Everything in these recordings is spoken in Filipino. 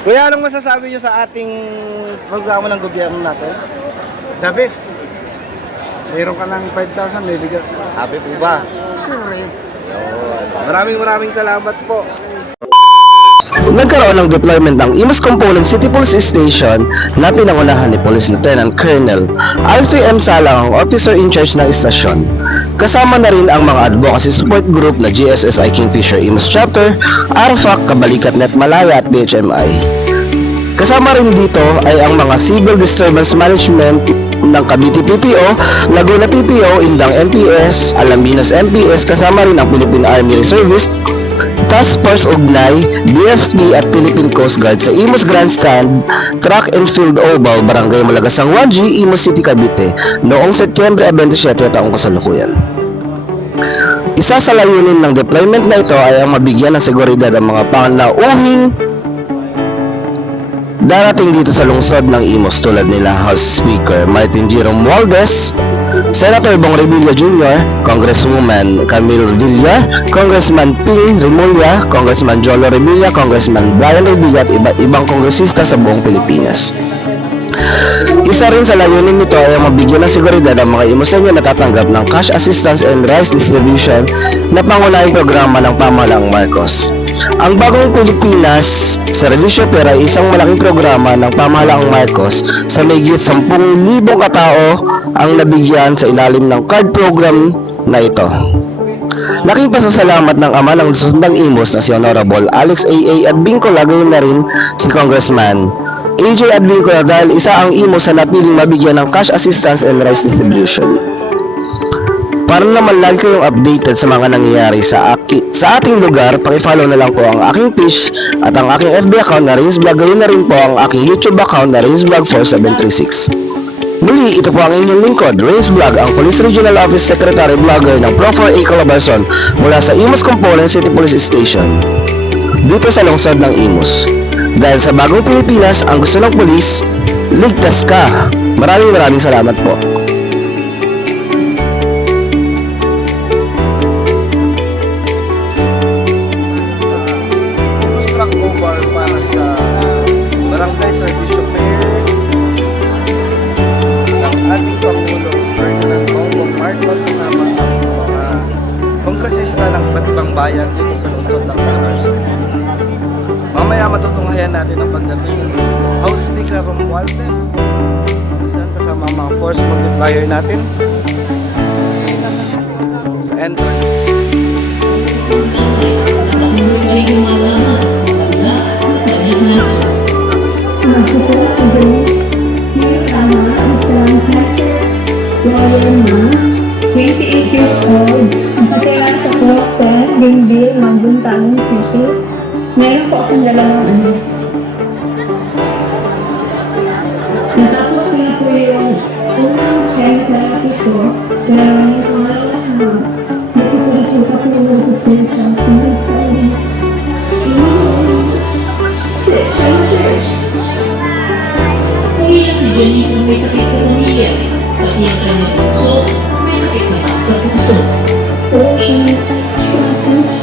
Kuya, anong masasabi niyo sa ating programa ng gobyerno natin? The best. Mayroon ka ng 5,000, may bigas pa. Happy po ba? Sure. Maraming salamat po. Nagkaroon ng deployment ng Imus Component City Police Station na pinangunahan ni Police Lieutenant Colonel Alfie M. Salang ang officer in charge ng istasyon. Kasama na rin ang mga advocacy support group na GSSI Kingfisher Imus Chapter, ARFAC, Kabalikat Net Malaya at BHMI. Kasama rin dito ay ang mga Civil Disturbance Management ng Cavite PPO, Laguna PPO, Indang MPS, Alambinas MPS, kasama rin ang Philippine Army Reservist, Task Force Ugnay, BFP at Philippine Coast Guard sa Imus Grandstand, Track and Field Oval, Barangay Malagasang 1G, Imus City, Cavite, noong Setyembre 27 taong kasalukuyan. Isa sa layunin ng deployment na ito ay ang mabigyan ng seguridad ang mga panauhing darating dito sa lungsod ng Imus tulad nila House Speaker Martin G. Romualdez, Senator Bong Revilla Jr., Congresswoman Camille Revilla, Congressman Ping Remulla, Congressman Jolo Revilla, Congressman Brian Revilla at ibang kongresista sa buong Pilipinas. Isa rin sa layunin nito ay mabigyan ng seguridad ang mga Imusenyo na tatanggap ng cash assistance and rice distribution na pangunahing programa ng pamahalaang Marcos. Ang Bagong Pilipinas Servisyo Pera ay isang malaking programa ng pamahalaang Marcos sa mahigit 10,000 katao ang nabigyan sa ilalim ng card program na ito. Laking pasasalamat ng ama ng Sundang Imus na si Honorable Alex A.A. Advincula, gayon na rin si Congressman AJ Advincula dahil isa ang Imus sa napiling mabigyan ng cash assistance and rice distribution. Para naman lagi kayong updated sa mga nangyayari sa ating lugar, pakifollow na lang po ang aking page at ang aking FB account na Rains Vlog, gayon na rin po ang aking YouTube account na Rains Vlog 4736. Muli, ito po ang inyong lingkod, Rains Vlog, ang Police Regional Office Secretary Vlogger ng Pro 4A Calabarzon mula sa Imus Component City Police Station dito sa lungsod ng Imus. Dahil sa Bagong Pilipinas, ang gusto ng pulis, ligtas ka. Maraming salamat po. Truck over para sa Barangay Servisyo Fair ng ating Pangulong Ferdinand Bongbong Marcos kasama ang mga kongresista ng iba't ibang bayan dito sa lungsod ng Calabarzon. Mamaya matutunghayan natin ang pagdating ng House Speaker Romualdez kasama ang mga force multiplier natin sa entrance. Royal Ma, 28 years old, nakatira sa Clockpen, Bingbille, Maguntagong City. Meron po akong dalawang anak. Natapos na po yung unang therapy ko, pero yung pangalawa na, nakikita po yung lisensya at pinagkain. Search. Ngayon si Janice ang may sakit sa pamilya, pati ang kanyang puso, may sakit na sa puso. Ocean, trust,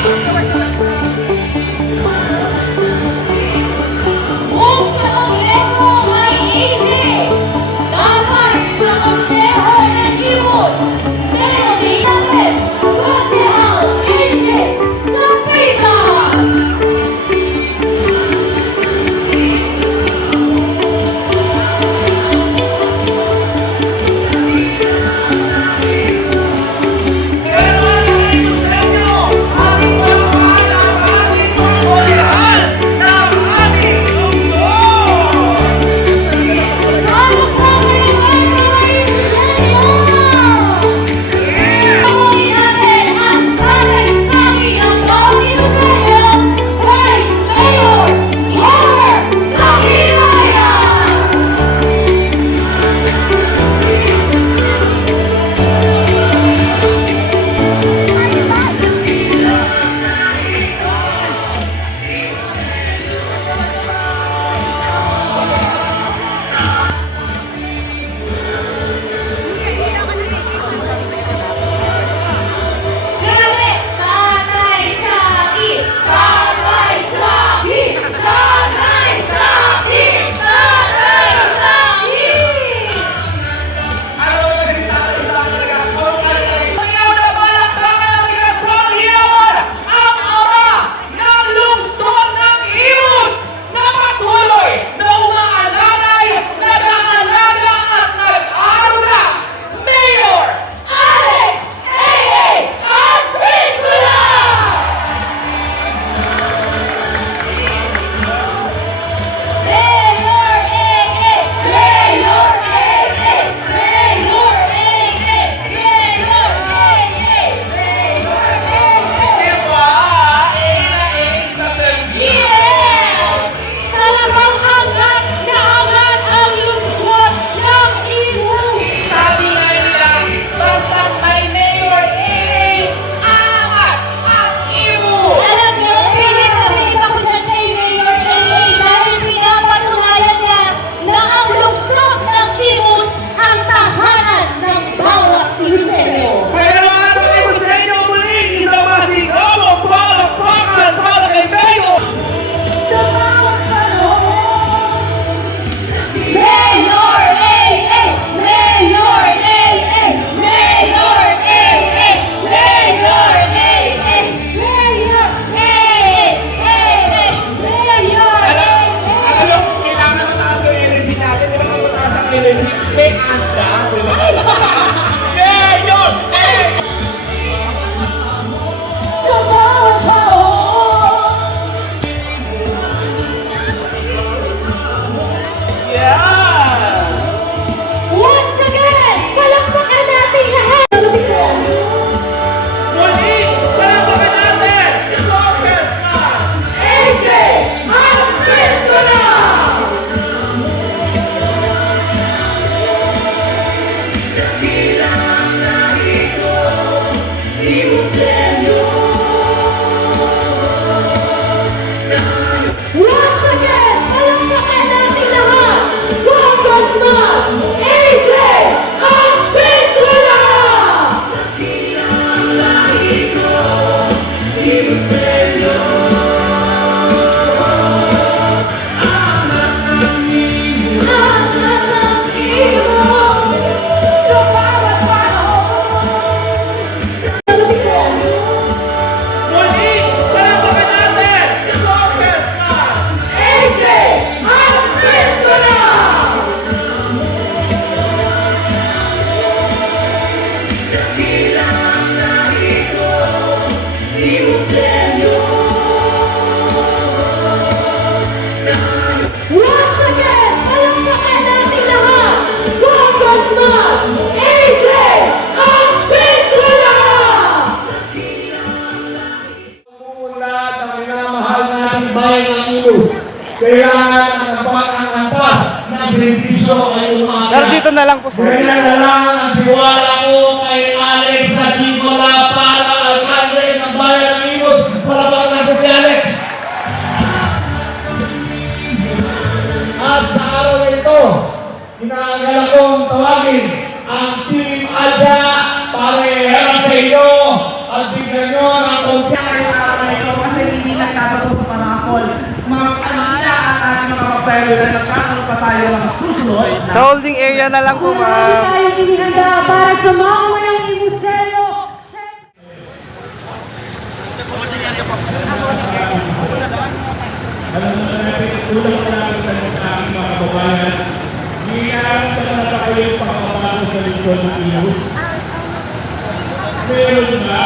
Kung sa Kongreso ay AJ, dapat sa Konseho ng Imus, pero di natin Konsehal AJ Sapita! Grabe! Tatay Saki! Tatay Saki! Tatay Saki! Tatay Saki! Ngayon na palakpakan ng Irason Hirawan ang ama ng lungsod ng Imus na patuloy na umaalalay, nag-aalaga at nag-aaruga. Mayor Alex A.A. Agricola! Mayor A.A. Mayor A.A. Mayor A.A. Mayor A.A. Mayor A.A. Yes! Talagang angat sa angat ang lungsod ng Imus! sabi nga nila, basta't may Mayor angat ang Imus. Alam niyo, pilit na pilit ako dyan kay Mayor A.A. dahil pinapatunayan niya na ang lungsod ng Imus ang tahanan ng bawat Pilipino. Kaya naman tayo sa inyo muli, isang masigawang palakpakan para kay Mayor. Sa bawat panahon, Mayor A.A. Mayor A.A. Mayor A.A. Mayor A.A. Mayor A.A. Mayor Alam mo, kailangan mataas yung energy natin. Di ba kung mataas ang energy? May anda, di ba? Mayor! Sa bawat panahon. Yeah! Once again, palakpakan natin lahat! Muli, palakpakan natin, Congressman AJ Agricola! Once again, palakpakan natin lahat! Congressman AJ Agricola! Ang natas Imus sa bawat panahon. Muli, palakpakan natin, Congressman AJ Agricola! Once again, palakpakan natin lahat! Congressman AJ Agricola! Lahat ng minamahal natin bayan ng Imus. Kailangan ang antas ng servisyo ay umaga. Sir, dito na lang po, sir. Kaya na lang ang tiwala ko kay Alex Agricola para alkalde ng bayan ng Imus. Palapakan natin si Alex. At sa araw na ito, inaangala kong tawagin ang Team Alja para iharap sa inyo at bigyan nyo ng kumpiyansa. sample. Ano na ang ating mga papel na nagkakaroon pa tayo ng susunod. Sa holding area na lang po, Marami ma'am. tayong inihanda para sa mga unang imuselo. Alam mo natin, ulang natin sa aming mga kababayan, hinahanap na kayo yung pakabago sa lingkod ng Imus. Meron ba?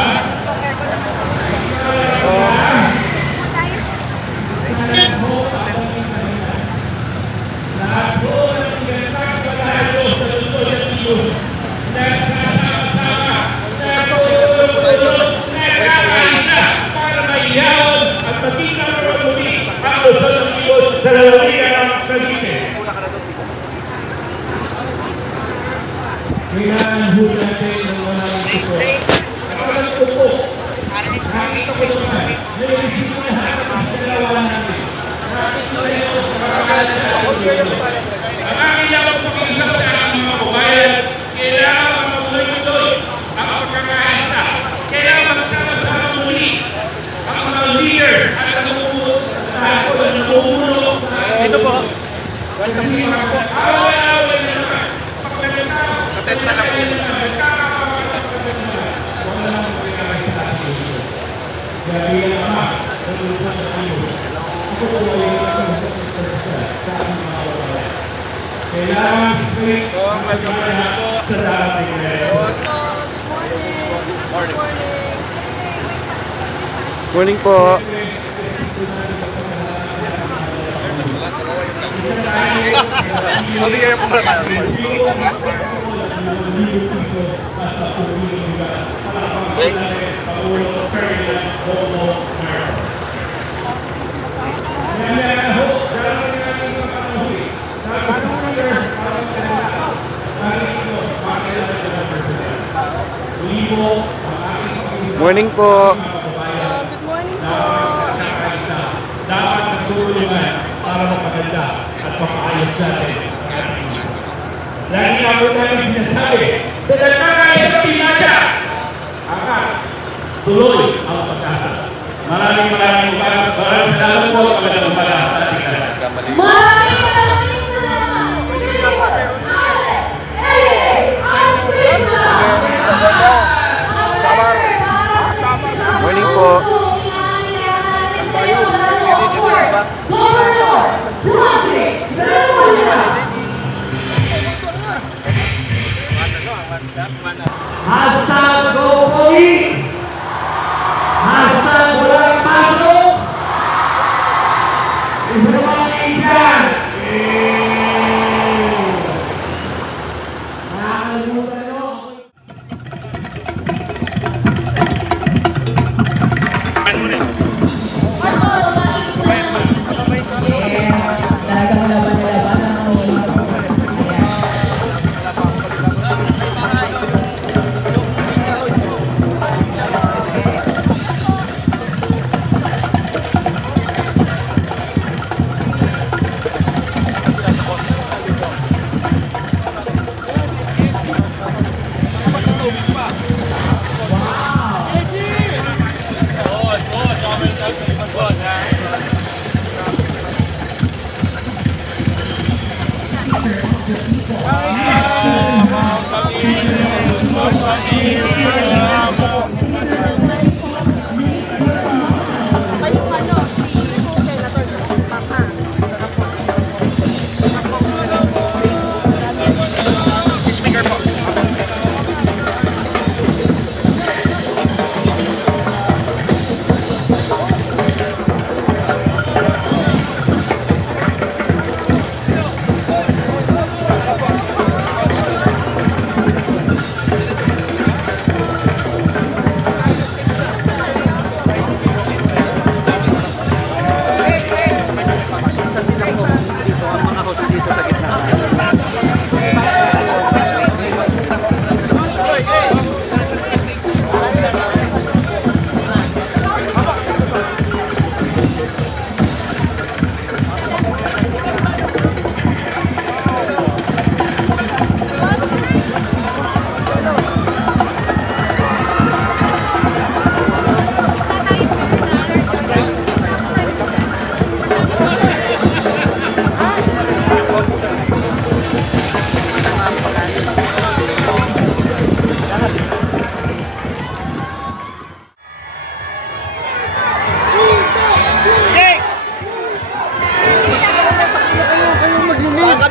Lahat po ng ginatang palayo sa lingkod ng Imus, nagsasama-sama, natutulog, nagkakaisa para maiyawan at maging ang pagmuli ang lungsod ng Imus sa lalawigan ng Cavite. Kailangan ho natin ng walang support. At walang upo. Nakita ko naman, nililisip ko lahat ang dalawa natin. Nakita ko rin ang pagkakalan sa atin. Ang aking labang pag-iisap sa aking mga kabayan, kailangan mamuloy-tuloy ang pagkakaisa. Kailangan magsama-sama muli ang mga leader at namumuno Ito po. away-away na naman. Sa tent na lang po. Kailangan straight sa darating na ito. Morning po. Hindi kayo po pala. Morning po. Dapat nagtulungan para mapaganda at mapaayos natin. Lagi nga po namin sinasabi, sa nagkakaya sa pinadya, tuloy ang pagkasa. Maraming salamat po. Magandang umaga sa ating lahat. Maraming salamat! Mayor Alex A. Alprima! Morning po. Hashtag Go Poli! Hashtag walang pasok! Isa naman dyan! Nakakalimutan nyo ako. Yes, talagang laban na laban ang umilis. Ayan.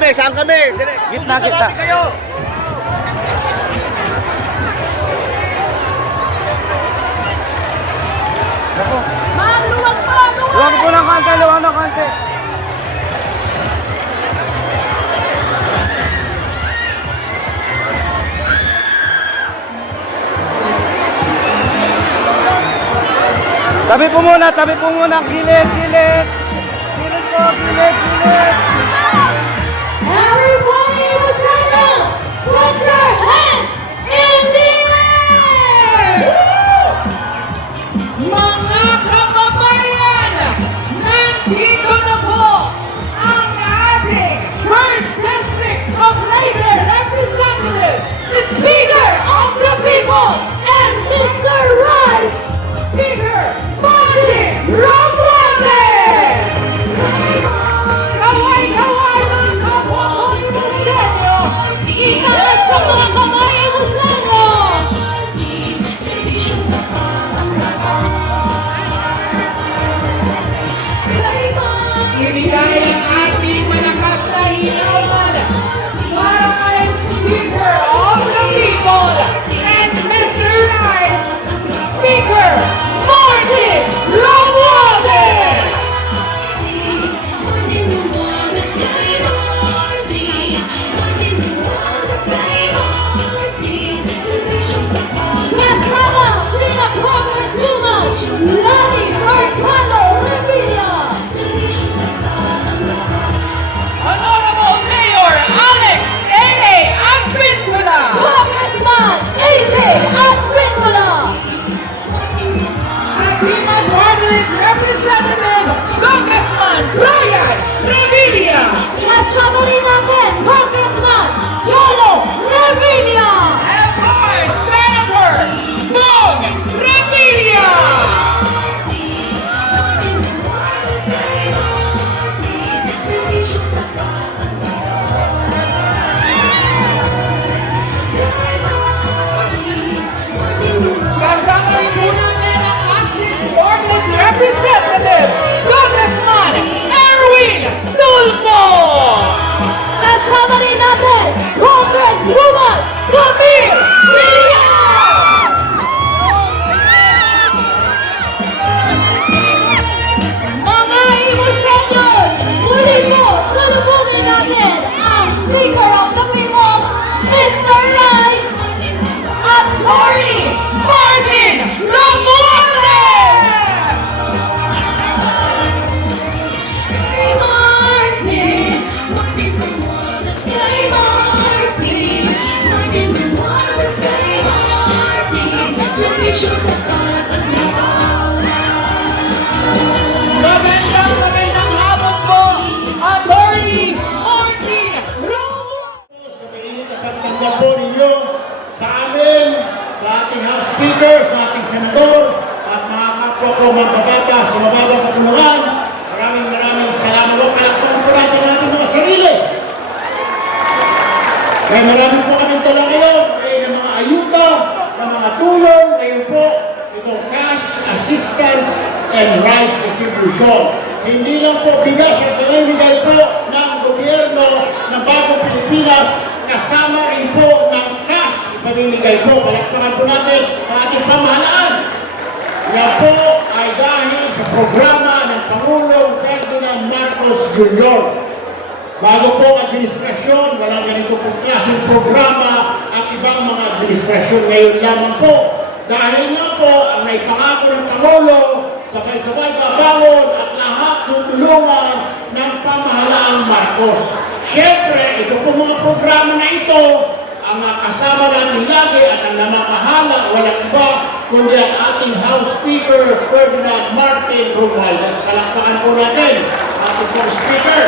kami? Saan kami? Gitna kita. Kayo. Ma'am, luwag po, luwag! Luwag po ng konti, luwag ng konti. Tabi po muna, tabi po muna. Gilid, gilid. Gilid po, gilid, gilid. Everybody was silent! Put your hands in the air! Mga kababayan, nandito na po ang ating First District of Labor Representative, the Speaker of the People, and Mr. Rice, Speaker Martin Romualdez! Kaway-kaway mga kapwa Consumenyo! Itaas sa mga kamay mo sa inyo! ibigay ang ating malakas na hinawan para kay Speaker of the People and Mr. Rice, Speaker Martin Romualdez! Kasama sina Congresswoman Lani Mercado Revilla, Honorable Mayor Alex A. Agricola, Congressman AJ Agricola, Asiman Party's Representative Congressman Brian Revilla, at sama rin natin Congressman Jolo Revilla, and of course, Senator Bong Revilla. Kasama rin po natin ang Axis Party's Representative Congressman Erwin Tulfo. kasama rin natin Congresswoman Camille Villar. Mga Imosenyos, muli po salubungin natin ang Speaker of the People, Mr. Rice, at Attorney Martin Romualdez! Magandang hapon po, Attorney Martin Romualdez. Sa mainit na pagtanggap po ninyo sa amin, sa ating House Speaker, sa ating Senador, at mga kapwa ko mababata sa mababang kapulungan. Maraming salamat po. Palakpakan po natin ang ating mga sarili. Kaya marami po kami tala ngayon ng mga ayuda, ng mga tulong. Ngayon po, itong cash assistance and rice distribution. Hindi lang po bigas at pinamigay po ng gobyerno ng Bagong Pilipinas, kasama rin po ng cash ipamimigay po. Palakpakan po natin ang ating pamahalaan. Yan po ay dahil sa programa ng Pangulong Ferdinand Marcos Jr. Bago po ang administrasyon, walang ganito pong klaseng programa ang ibang mga administrasyon ngayon lamang po. Dahil nga po ang may pangako ng Pangulo, sabay-sabay babangon at lahat tutulungan ng pamahalaang Marcos. Siyempre, ito po mga programa na ito, ang kasama natin lagi at ang namamahala, walang iba, kundi ang ating House Speaker, Ferdinand Martin Romualdez. Palakpakan po natin, ating House Speaker.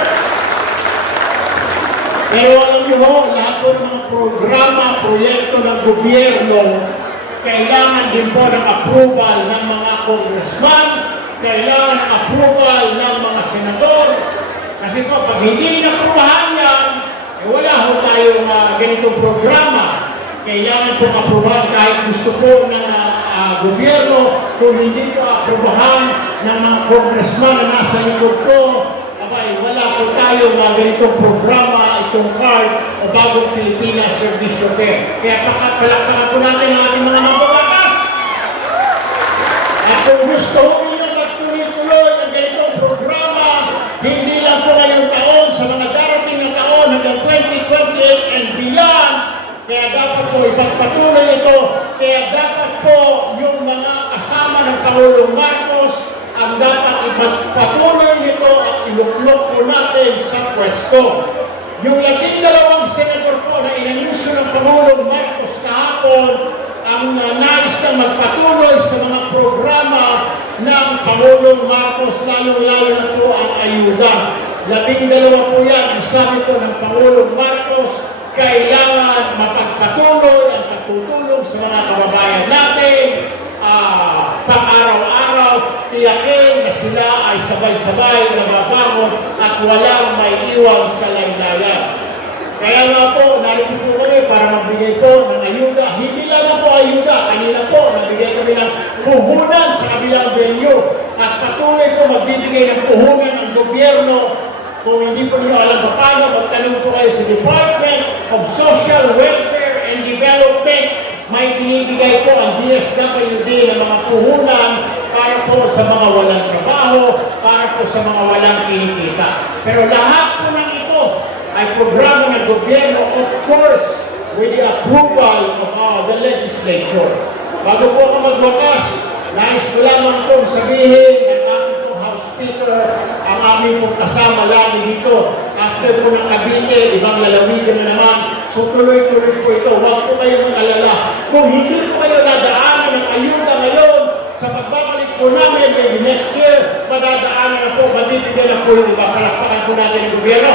Pero alam niyo ho, lahat po ng mga programa, proyekto ng gobyerno, kailangan din po ng approval ng mga congressman, kailangan ng approval ng mga senador. Kasi po, pag hindi na-aprubahan yan, wala ho tayong ganitong programa. Kailangan po aprubahan kahit gusto po ng gobyerno, kung hindi po aprubahan ng mga congressman na nasa likod ko, abay, wala po tayong ganitong programa. itong card o bagong Pilipinas Servisyo Care. Kaya palakpakan po natin ang ating mga mambabatas. At kung gusto niyo magtuloy-tuloy ang ganitong programa, hindi lang po ngayong taon, sa mga darating na taon hanggang 2028 and beyond, kaya dapat po ipagpatuloy ito, kaya dapat po yung mga kasama ng Pangulong Marcos ang dapat ipagpatuloy nito at iluklok po natin sa pwesto. Yung 12 senador po na inanunsyo ng Pangulong Marcos kahapon, ang nais kang magpatuloy sa mga programa ng Pangulong Marcos, lalong-lalo na po ang ayuda. 12 po yan, ang sabi po ng Pangulong Marcos, kailangan mapagpatuloy ang pagtutulong sa mga kababayan natin, pang-araw-araw, tiyakin na sila ay sabay-sabay nababangon at walang may iwan sa laylayan. Kaya nga po, narito po kami para magbigay po ng ayuda. Hindi lang na po ayuda, kanina po, nabigay kami ng puhunan sa kabilang venue at patuloy po magbibigay ng puhunan ng gobyerno. Kung hindi po niyo alam paano, magtanong po kayo sa Department of Social Welfare and Development. May binibigay po ang DSWD ng mga puhunan para po sa mga walang trabaho, para po sa mga walang kinikita. Pero lahat po ng ito ay programa ng gobyerno, of course, with the approval of the legislature. Bago po ako magwakas, nais ko lamang po sabihin ng ating pong House Speaker, ang aming pong kasama lagi dito, after po ng Cavite, ibang lalawigan na naman, so tuloy-tuloy po ito. Huwag po kayo mag-alala. Kung hindi po kayo nadaanan ng ayuda ngayon, sa pagbabalik po namin maybe next year, madadaanan na po, mabibigyan na po yung iba. Palakpakan po natin ng gobyerno.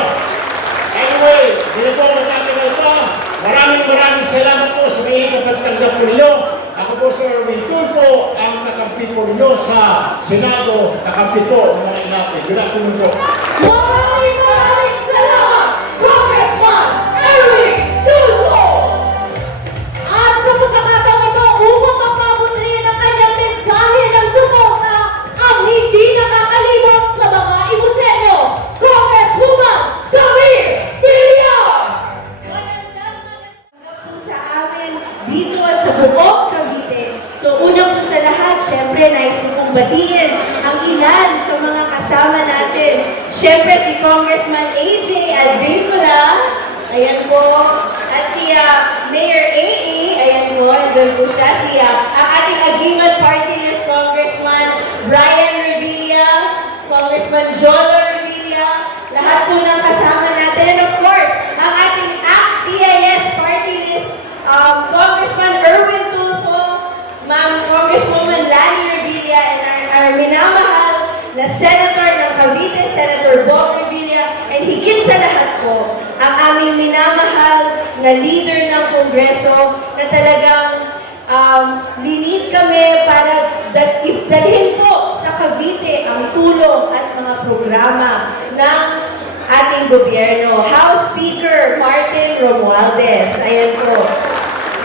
Anyway, hindi po ako natatagal pa. Maraming salamat po sa mga pagtanggap po ninyo. Ako po si Erwin Tulfo, ang kakampi po ninyo sa Senado, kakampi po ng mga inapi. Good afternoon po. Maraming salamat, Congressman Erwin Tulfo! At sa pagkakataon ito, upang mapabot rin ang kanyang mensahe ng suporta ang hindi nakakalimot sa mga Ibusenyo, Congresswoman Camille Villar! po sa amin dito at sa buong Cavite. So una po sa lahat, syempre nais ko pong batiin ang ilan sa mga kasama natin. Syempre si Congressman AJ Alvincula, ayan po, at si Mayor AA, ayan po, andyan po siya, ang ating Agiman Party List Congressman Brian Revilla, Congressman Jolo Revilla, lahat po ng kasama natin, and of course, ang ating CIS Party List, Congressman Erwin Tulfo, Ma'am Congresswoman Lani Revilla, and our minamahal na Senator ng Cavite, Senator Bong Revilla, and higit sa lahat po, ang aming minamahal na leader ng Kongreso na talagang linid kami para dalhin po sa Cavite ang tulong at mga programa ng ating gobyerno. House Speaker Martin Romualdez, ayan po.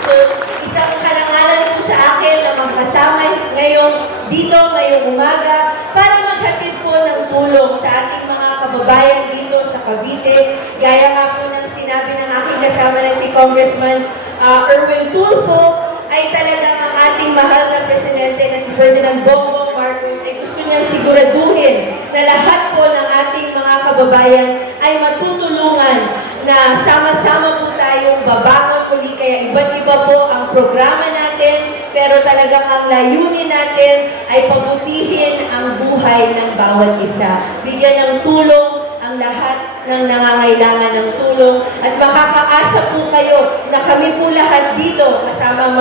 So, isang karangalan po sa akin na magkasama ngayong umaga para maghatid po ng tulong sa ating mga kababayan dito sa Cavite. Gaya nga po ng sinabi ng aking kasama na si Congressman Erwin Tulfo, ay talagang ang ating mahal na presidente na si Ferdinand Bongbong Marcos ay gusto niyang siguraduhin na lahat po ng ating mga kababayan ay matutulungan na sama-sama po tayong babangon muli. Kaya iba't iba po ang programa natin, pero talagang ang layunin natin ay pabutihin ang buhay ng bawat isa. Bigyan ng tulong ang lahat ng nangangailangan ng tulong at makakaasa po kayo na kami po lahat dito kasama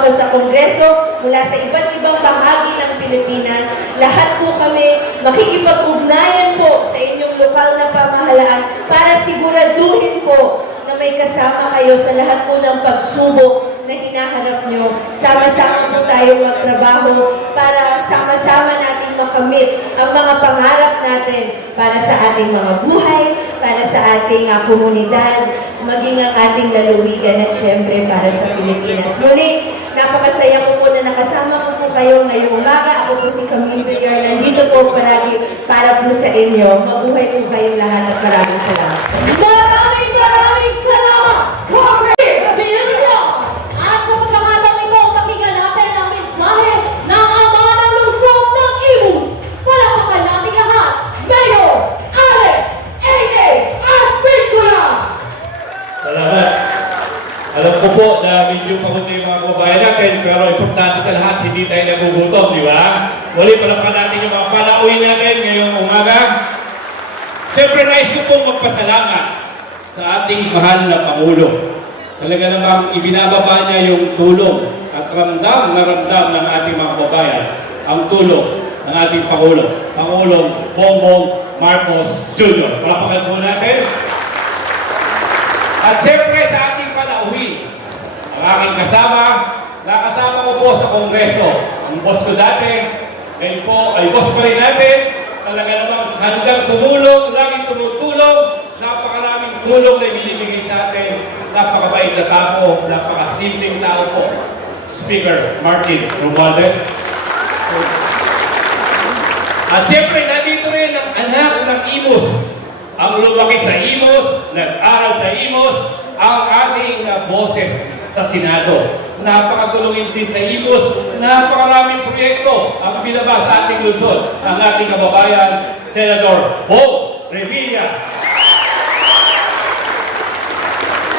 ko sa Kongreso mula sa iba't ibang bahagi ng Pilipinas. Lahat po kami makikipag-ugnayan po sa inyong lokal na pamahalaan para siguraduhin po na may kasama kayo sa lahat po ng pagsubok na hinaharap nyo. Sama-sama po tayong magtrabaho para sama-sama natin makamit ang mga pangarap natin para sa ating mga buhay, para sa ating komunidad, maging ang ating lalawigan at syempre para sa Pilipinas. Muli, napakasaya ko po na nakasama ko po kayo ngayong umaga. Ako po si Camille Villar. Nandito po palagi para po sa inyo. Mabuhay po kayong lahat at maraming salamat. natin ngayong umaga. Siyempre, nais ko pong magpasalamat sa ating mahal na Pangulo. Talaga namang ibinababa niya yung tulong at ramdam na ramdam ng ating mga kababayan ang tulong ng ating Pangulo, Pangulong Bongbong Marcos Jr. Palapakan po natin. At siyempre sa ating panauhin, ang aking nakasama ko po sa Kongreso, ang boss ko dati, ngayon po ay boss pa rin natin, talaga namang handang tumulong, laging tumutulong, napakaraming tulong na binibigay sa atin, napakabait na tao, napakasimpleng tao po, Speaker Martin Romualdez. At siyempre, nandito rin ang anak ng Imus, ang lumaki sa Imus, nag-aral sa Imus, ang ating boses sa Senado. Napakatulungin din sa Imus, napakaraming proyekto ang binaba sa ating lungsod, ang ating kababayan, Senator Bo Revilla.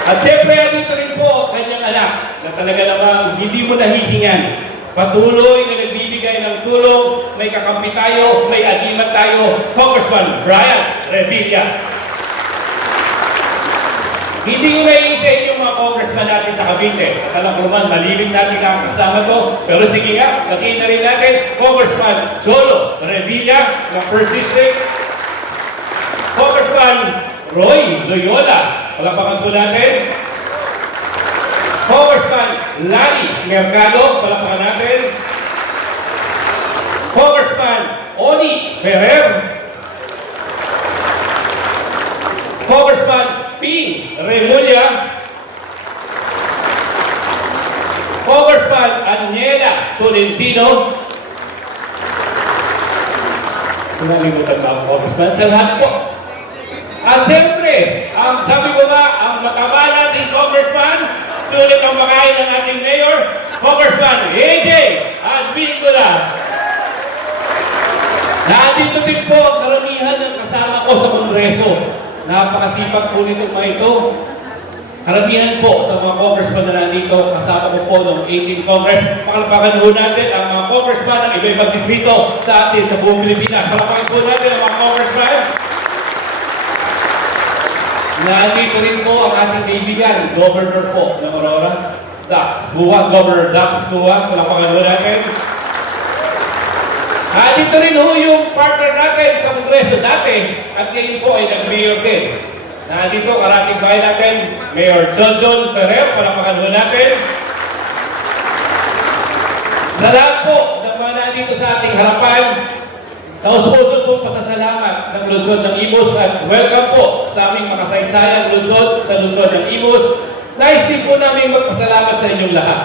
At siyempre, dito rin po kanyang anak na talaga namang hindi mo nahihingan. Patuloy na nagbibigay ng tulong, may kakampi tayo, may agiman tayo, Congressman Brian Revilla. Hindi ko naiisip yung mga congressman natin sa Cavite. At alam ko naman, malilim natin ang kasama to. Pero sige nga, nakita rin natin, Congressman Jolo Revilla ng 1st District. Congressman Roy Loyola, palapakan po natin. Congressman Larry Mercado, palapakan natin. Congressman Oni Ferrer. Congressman P. Remulla. Congressman Aniela Tolentino. Kumalimutan ba ang Congressman? Sa lahat po. At siyempre, ang sabi ko nga, ang mataba nating Congressman, sulit ang makain ng ating Mayor, Congressman AJ Advincula. Nandito din po ang karamihan ng kasama ko sa Kongreso. Napakasipag po nitong mga ito. Karamihan po sa mga congressman na nandito, kasama ko po noong 18 Congress. Pakalapakan po natin ang mga congressman ng iba-ibang distrito sa atin sa buong Pilipinas. Pakalapakan po natin ang mga congressman. Nandito rin po ang ating kaibigan, Governor po ng Aurora, Dax Buwa, Governor Dax Buwa. Pakalapakan po natin. Dito rin ho yung partner natin sa Kongreso dati at ngayon po ay nag-mayor din. Nandito karating bahay natin, Mayor John Ferrer, palamakan ho natin. Sa lahat po ng mga nandito sa ating harapan, taus-puso pong pasasalamat ng lungsod ng Imus at welcome po sa aming makasaysayang lungsod sa lungsod ng Imus. Nais din po namin magpasalamat sa inyong lahat.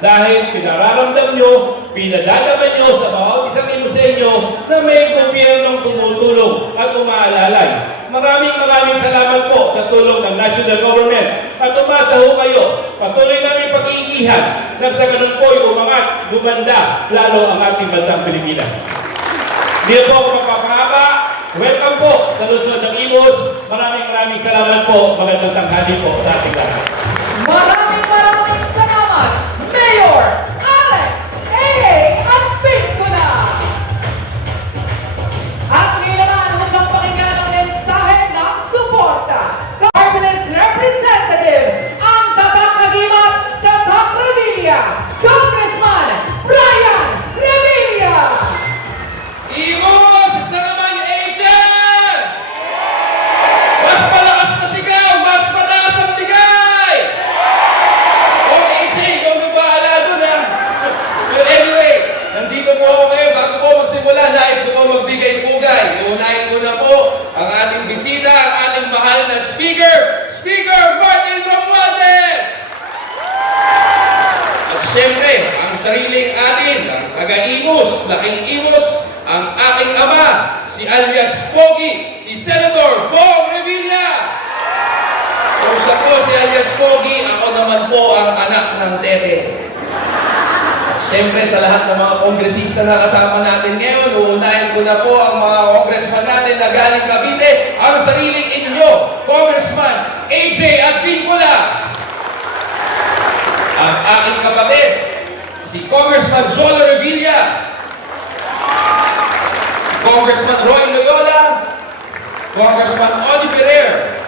Dahil pinararamdam nyo, pinadadaman nyo sa bawat isang ino sa inyo na may gobyernong tumutulong at umaalalay. Maraming salamat po sa tulong ng national government at umasa ho kayo. Patuloy namin pag-iigihan nang sa ganun po ay umangat, gumanda, lalo ang ating bansang Pilipinas. Hindi po ako magpapahaba. Welcome po sa lungsod ng Imus. Maraming salamat po. Magandang tanghali po sa ating lahat. Maraming salamat, Mayor Alex A. Advincula. At ngayon naman, hanggang pakinggan ang mensahe ng suporta. Marvelous Representative, ang tatak na gimat, tatak Revilla, Congressman Brian Revilla. Imus! Isa naman, Agent! Mas malakas na sigaw! Mas mataas ang bigay! O, AJ, ikaw na bahala doon, ha? But anyway, nandito po ako ngayon. Bago po magsimula, nais ko po magbigay pugay. Uunahin ko na po ang ating bisita, ang ating mahal na speaker, Speaker Martin Romualdez! At siyempre, ang sariling atin, ang taga-Imus, laking Imus, ang aking ama, si alias Pogi, si Senator Bong Revilla. Kung siya po si alias Pogi, ako naman po ang anak ng Tete. Siyempre sa lahat ng mga kongresista na kasama natin ngayon, uunahin ko na po ang mga congressman natin na galing Cavite, ang sariling inyo, Congressman AJ Advincula. Ang aking kapatid, si Congressman Jolo Revilla. Congressman Roy Loyola, Congressman Oli Ferrer,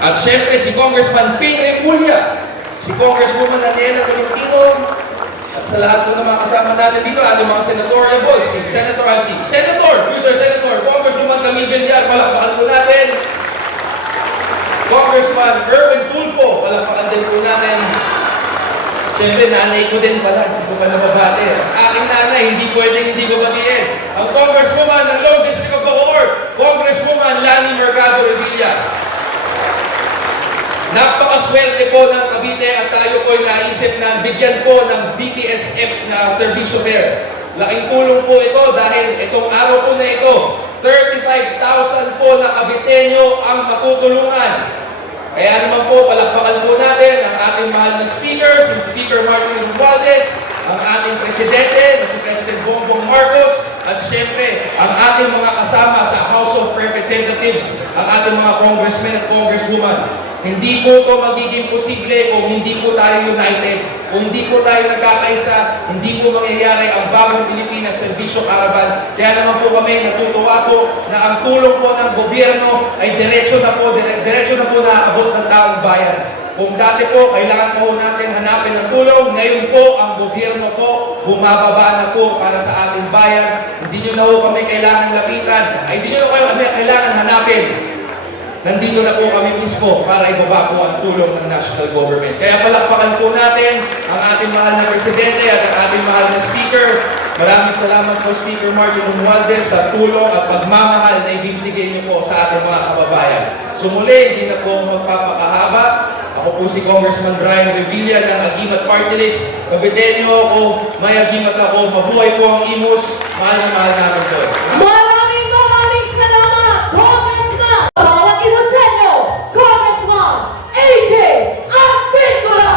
at syempre si Congressman Ping Remulla, si Congresswoman Daniela Tolentino, at sa lahat po ng mga kasama natin dito, ating mga senatorial boys, si Senator Alci, future Senator, Congresswoman Camille Villar, palakpakan po natin. Congressman Erwin Tulfo, palakpakan din po natin. Siyempre, nanay ko din pala, hindi ko pa nababati. Aking nanay, hindi pwedeng hindi ko batiin. Ang Congresswoman ng Long District of Bacoor, Congresswoman Lani Mercado Revilla. Napakaswerte po ng Cavite at tayo po ay naisip na bigyan po ng BPSF na Servicio Fair. Laking tulong po ito dahil itong araw po na ito, 35,000 po na Caviteño ang matutulungan. Kaya naman po, palakpakan po natin ang ating mahal na speaker, si Speaker Martin Romualdez, ang ating presidente, na si President Bongbong Marcos, at syempre, ang ating mga kasama sa House of Representatives, ang ating mga congressmen at congresswoman. Hindi po ito magiging posible kung hindi po tayo united, kung hindi po tayo nagkakaisa, hindi po mangyayari ang bagong Pilipinas Servisyo Caravan. Kaya naman po kami natutuwa po na ang tulong po ng gobyerno ay diretso na po naaabot ng taong bayan. Kung dati po, kailangan po natin hanapin ng tulong, ngayon po ang gobyerno po bumababa na po para sa ating bayan. Hindi nyo na po kami kailangan lapitan, ay hindi nyo na kayo kailangan hanapin. Nandito na po kami mismo para ibaba po ang tulong ng national government. Kaya palakpakan po natin ang ating mahal na presidente at ang ating mahal na speaker. Maraming salamat po, Speaker Martin Romualdez, sa tulong at pagmamahal na ibibigay niyo po sa ating mga kababayan. So muli, hindi na po magpapakahaba. Ako po si Congressman Brian Revilla ng Agimat Party List. Caviteño ako, may Agimat ako, mabuhay po ang Imus. Mahal na mahal namin po. Maraming salamat, Congressman! Bawat Imuseño, Congressman AJ Agricola!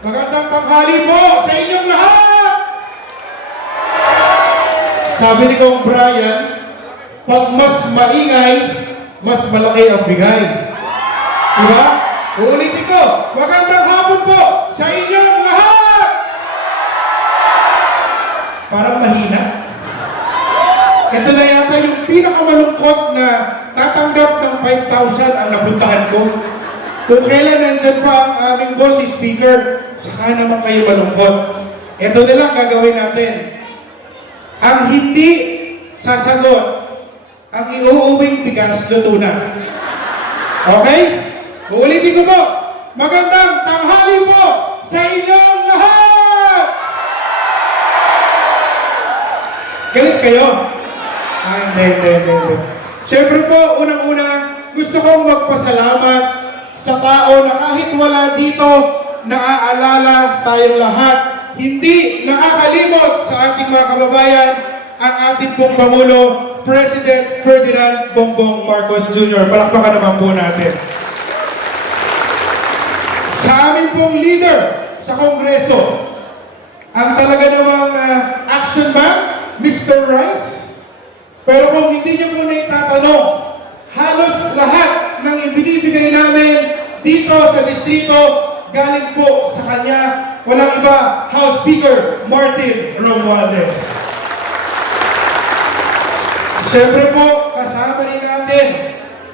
Magandang tanghali po sa inyong lahat! Sabi ni Kong Brian, pag mas maingay, mas malaki ang bigay. Diba? Uulitin ko, magandang hapon po sa inyong lahat! Parang mahina. Ito na yata yung pinakamalungkot na tatanggap ng 5,000 ang napuntahan ko. Kung kailan nandyan pa ang aming boss, si Speaker, saka naman kayo malungkot. Ito na lang gagawin natin. Ang hindi sasagot, ang iuuwing bigas, luto na. Okay? Uulitin ko po, magandang tanghali po sa inyong lahat! Galit kayo? Hindi. Siyempre po, unang-una, gusto kong magpasalamat sa tao na kahit wala dito, naaalala tayong lahat. Hindi nakakalimot sa ating mga kababayan ang ating pong Pangulo, President Ferdinand Bongbong Marcos Jr. Palakpakan naman po natin. Sa aming pong leader sa Kongreso, ang talaga namang action man, Mr. Rice. Pero kung hindi niyo po na itatanong, halos lahat ng ibinibigay namin dito sa distrito, galing po sa kanya, walang iba, House Speaker Martin Romualdez. Siyempre po, kasama rin natin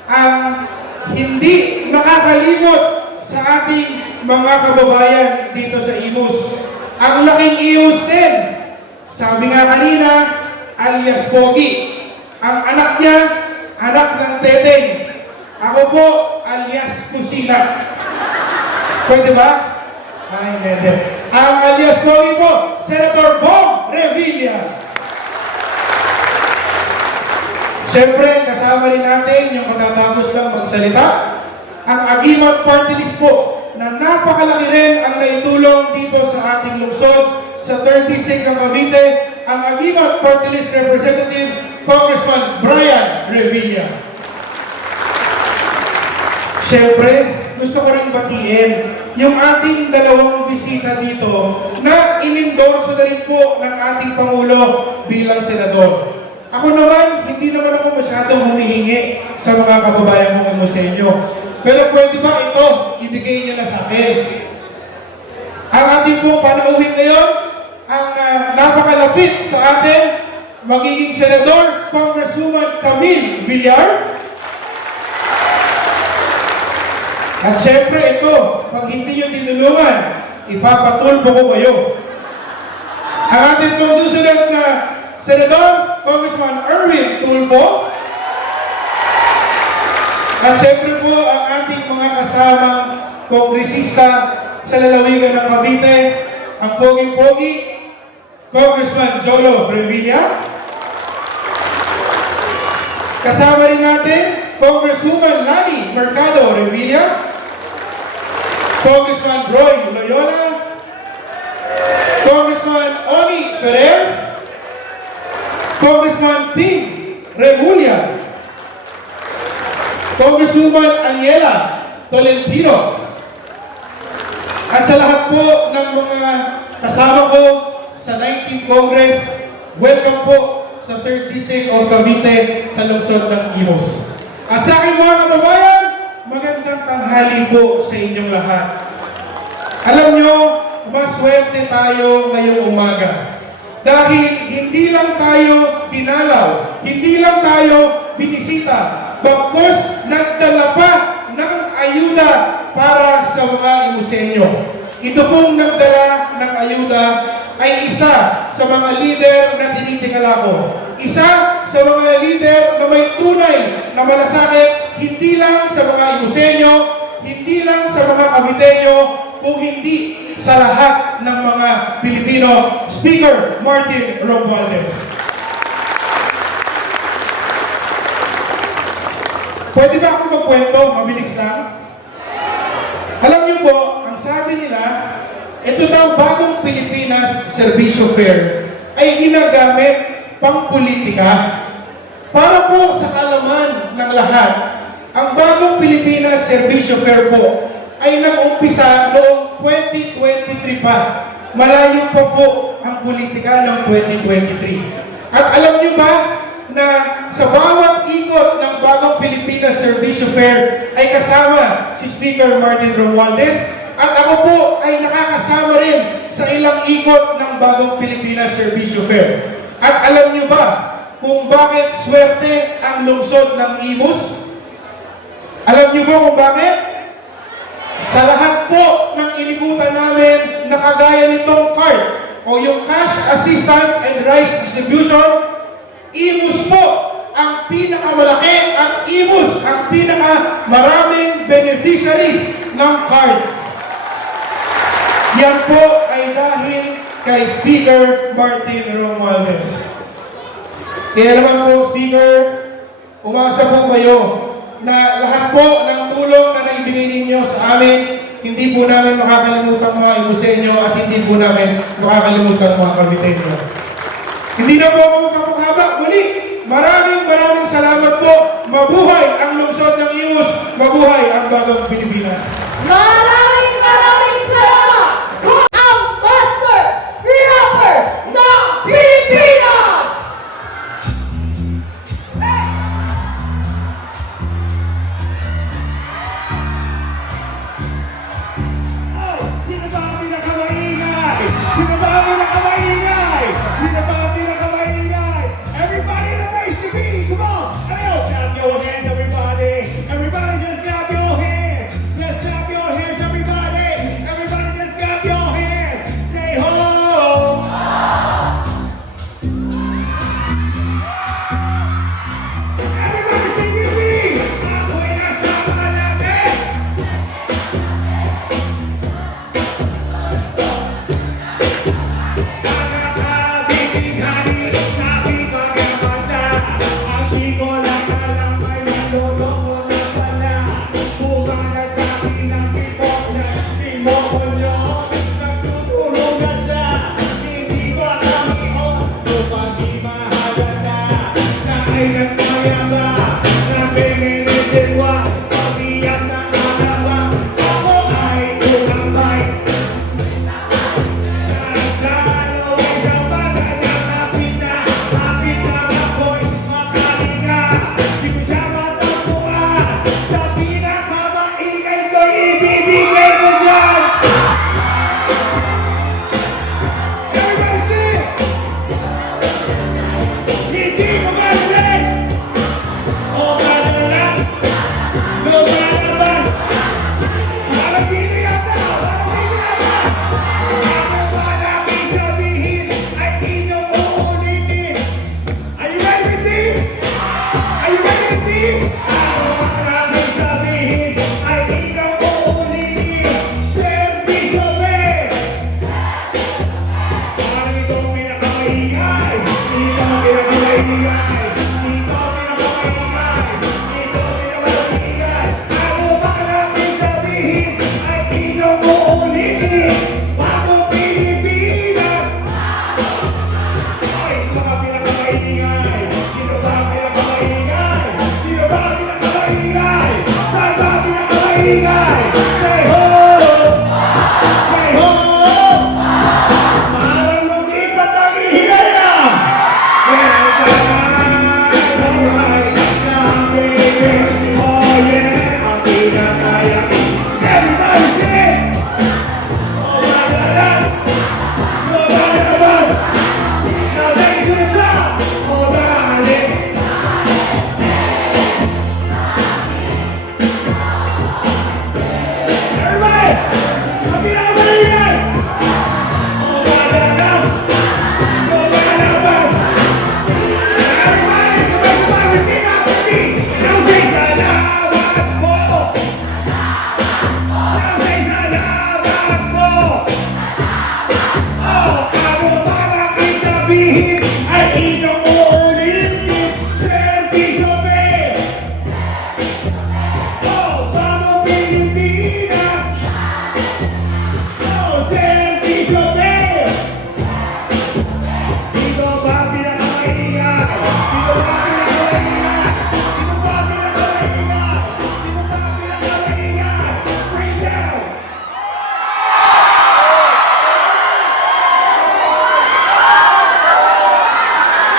ang hindi nakakalimot sa ating mga kababayan dito sa Imus. Ang laking Imus din, sabi nga kanina, alias Pogi. Ang anak niya, anak ng Teteng. Ako po, alias Kusina. Pwede ba? Ay, hindi. Ang alias Pogi po, Senator Bong Revilla. Siyempre, kasama rin natin yung katatapos lang magsalita, ang Agimat Party List po, na napakalaki rin ang naitulong dito sa ating lungsod, sa 3rd District ng Cavite, ang Agimat Party List Representative, Congressman Brian Revilla. Siyempre, gusto ko rin batiin yung ating dalawang bisita dito na in-endorse na rin po ng ating Pangulo bilang senador. Ako naman, hindi naman ako masyadong humihingi sa mga kababayan kong Imuseño. Pero pwede ba ito, ibigay niyo na sa akin? Ang ating pong panauhin ngayon, ang napakalapit sa atin, magiging Senador Congresswoman Camille Villar. At syempre ito, pag hindi nyo tinulungan, ipapatulpo ko kayo. Ang ating pong susunod na Senador, Congressman Erwin Tulfo. At syempre po ang ating mga kasamang kongresista sa lalawigan ng Cavite, ang pogi-pogi, Congressman Jolo Revilla. Kasama rin natin, Congresswoman Lani Mercado Revilla, Congressman Roy Loyola, Congressman Oni Ferrer, Congressman Ping Remulla, Congresswoman Aniela Tolentino. At sa lahat po ng mga kasama ko sa 19th Congress, welcome po sa 3rd District of Cavite sa lungsod ng Imus. At sa aking mga kababayan, magandang tanghali po sa inyong lahat. Alam nyo, maswerte tayo ngayong umaga. Dahil hindi lang tayo dinalaw, hindi lang tayo binisita, bagkus nagdala pa ng ayuda para sa mga Imusenyo. Ito pong nagdala ng ayuda ay isa sa mga leader na tinitingala ko. Isa sa mga leader na may tunay na malasakit, hindi lang sa mga Imusenyo, hindi lang sa mga Caviteño, kung hindi sa lahat ng mga Pilipino. Speaker Martin Romualdez. Pwede ba ako magkwento? Mabilis lang. Alam niyo po, ang sabi nila, ito daw bagong Pilipinas Servisyo Fair ay ginagamit pang politika. Para po sa kaalaman ng lahat, ang bagong Pilipinas Servisyo Fair po ay nag-umpisa noong 2023 pa. Malayo pa po ang politika ng 2023. At alam niyo ba na sa bawat ikot ng bagong Pilipinas Servisyo Fair ay kasama si Speaker Martin Romualdez at ako po ay nakakasama rin sa ilang ikot ng bagong Pilipinas Servisyo Fair. At alam niyo ba kung bakit swerte ang lungsod ng Imus? Alam niyo ba kung bakit? Sa lahat po ng inikutan namin na kagaya nitong card o yung cash assistance and rice distribution, Imus po ang pinakamalaki, ang Imus ang pinakamaraming beneficiaries ng card. Yan po ay dahil kay Speaker Martin Romualdez. Kaya naman po, Speaker, umasa po kayo na lahat po ng tulong na naibigay ninyo sa amin, hindi po namin makakalimutan mga Imusenyo at hindi po namin makakalimutan mga Caviteño. Hindi na po ako magpapaghaba. Muli, maraming salamat po. Mabuhay ang lungsod ng Imus. Mabuhay ang bagong Pilipinas. Maraming salamat! Ang Master Rapper ng Pilipinas! Sino ba ang pinakamaingay? Sino ba ang pinakamaingay? Sino ba ang pinakamaingay? Everybody in the race to be! Come on! Ayaw! Clap your hands, everybody! Everybody just clap your hands! Just clap your hands, everybody!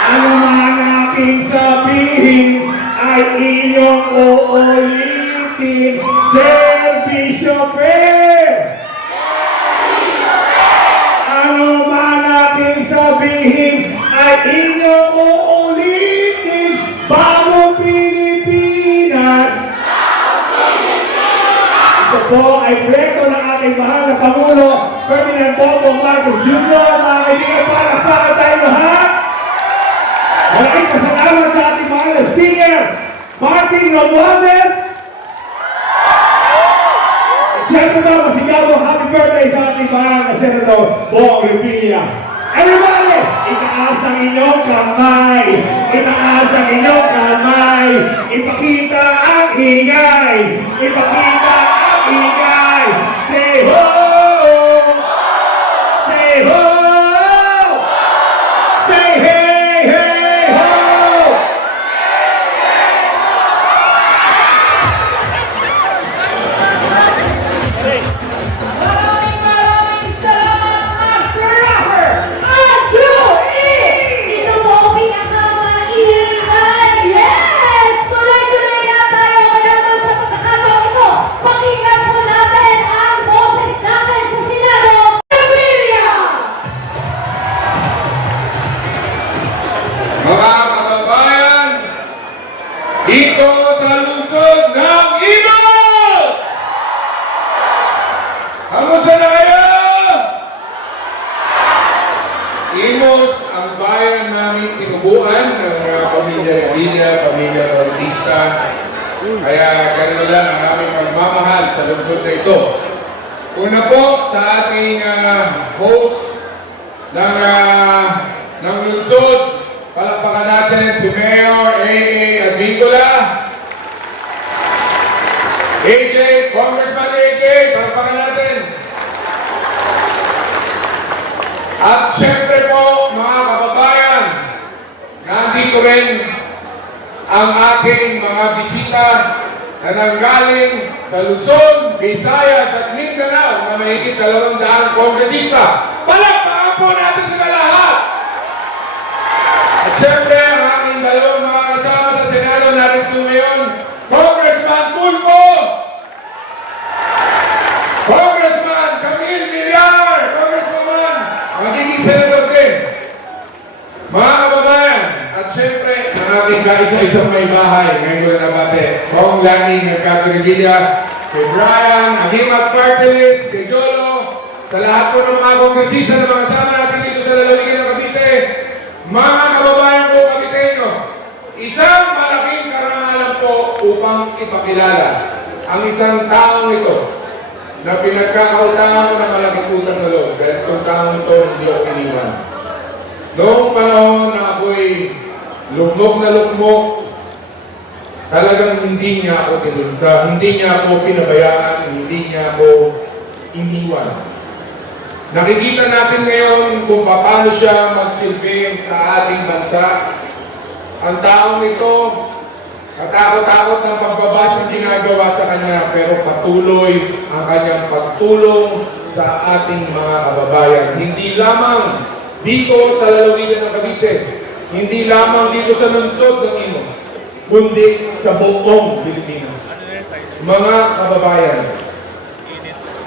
Ano man aking sabihin ay inyong uulitin. Servisyo fair! Ano man aking sabihin ay inyong uulitin. Bagong Pilipinas! Ito po ay proyekto ng ating mahal na Pangulo, Ferdinand Bongbong Marcos Jr. Mga kaibigan, palakpakan tayo lahat! Maraming pasalamat sa ating mahal na Speaker, Martin Romualdez. At siyempre ba, masigaw mo happy birthday sa ating mahal na Senador Bong Revilla. Everybody, itaas ang inyong kamay. Itaas ang inyong kamay. Ipakita ang ingay. Ipakita ang ingay. Say ho! Say ho! Say hey, hey, ho! Maraming salamat, Master Rapper! Ito po ang pinakamaingay. Yes! Tuloy-tuloy na tayo. Kaya naman sa pagkakataon ito, pakinggan po natin ang boses natin sa Senado. Revilla! Mga kababayan, dito sa lungsod ng Imos! Kamusta na kayo? Imos ang bayan namin tinubuan ng pamilya Revilla, pamilya Bautista. Kaya ganun lang ang aming pagmamahal sa lungsod na ito. Una po sa ating host ng lungsod, palakpakan natin si Mayor A.A. Advincula. AJ, Congressman AJ, palakpakan natin. At syempre po, mga kababayan, nandito rin ang aking mga bisita na nanggaling sa Luzon, Visayas at Mindanao na mahigit 200 kongresista. Palakpakan po natin sila lahat! At syempre, ang aking dalawang mga kasama sa Senado narito ngayon, Congressman Tulfo, Congressman Camille Villar, Congresswoman, magiging Senator din. Mga kababayan, at syempre, ang ating kaisa-isang may bahay, ngayon ko na nabate, Kong Lani Mercado Revilla, kay Brian, Agimat Cartelis, kay Jolo, sa lahat po ng mga kongresista na mga kasama natin dito sa lalawigan ng Cavite, mga kababayan ko Caviteño, isang malaking karangalan po upang ipakilala ang isang taong ito na pinagkakautangan ko ng malaking utang na loob dahil itong taong ito hindi ako iniwan. Noong panahon na ako'y lugmok na lugmok, talagang hindi niya ako tinulda, hindi niya ako pinabayaan, hindi niya ako iniwan. Nakikita natin ngayon kung paano siya magsilbi sa ating bansa. Ang taong ito, katakot-takot ng pagbabash ang ginagawa sa kanya, pero patuloy ang kanyang pagtulong sa ating mga kababayan. Hindi lamang dito sa lalawigan ng Cavite, hindi lamang dito sa lungsod ng Imos, kundi sa buong Pilipinas. Mga kababayan,